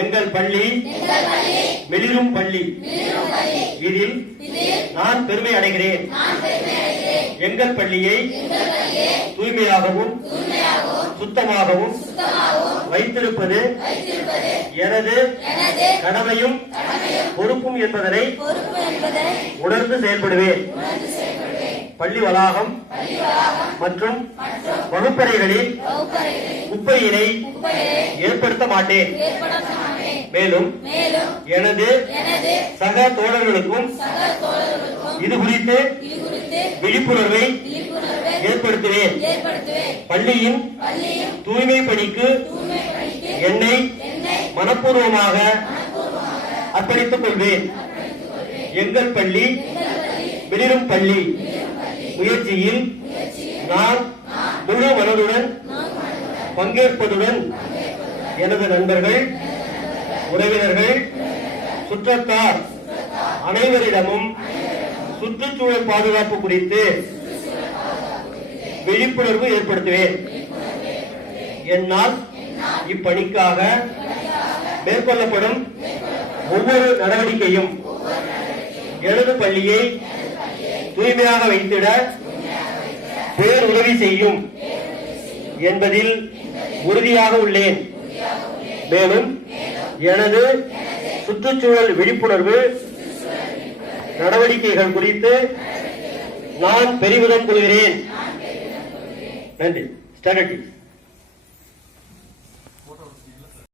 எங்கள் பள்ளி மிளிரும் பள்ளி. இதில் நான் பெருமை அடைகிறேன். எங்கள் பள்ளியை தூய்மையாகவும் சுத்தமாகவும் வைத்திருப்பது எனது கடமையும் பொறுப்பும் என்பதனை உணர்ந்து செயல்படுவேன். பள்ளி வளாகம் மற்றும் வகுப்பறைகளில் குப்பையினை ஏற்படுத்த மாட்டேன். மேலும் எனது சக தோழர்களுக்கும் இது குறித்து விழிப்புணர்வை ஏற்படுத்துவேன். பள்ளியின் தூய்மை பணிக்கு என்னை மனப்பூர்வமாக அர்ப்பணித்துக் கொள்வேன். எங்கள் பள்ளி மிளிரும் பள்ளி முயற்சியில் நான் முழு மனதுடன் பங்கேற்பதுடன் எனது நண்பர்கள், உறவினர்கள், சுற்றத்தார் அனைவரிடமும் சுற்றுச்சூழல் பாதுகாப்பு குறித்து விழிப்புணர்வு ஏற்படுத்துவேன். என்னால் இப்பணிக்காக மேற்கொள்ளப்படும் ஒவ்வொரு நடவடிக்கையும் எனது பள்ளியை தூய்மையாக வைத்திட பேருதவி செய்யும் என்பதில் உறுதியாக உள்ளேன். மேலும் எனது சுற்றுச்சூழல் விழிப்புணர்வு நடவடிக்கைகள் குறித்து நான் பெருமிதம் கொள்கிறேன். நன்றி. ஸ்டாண்டர்ட்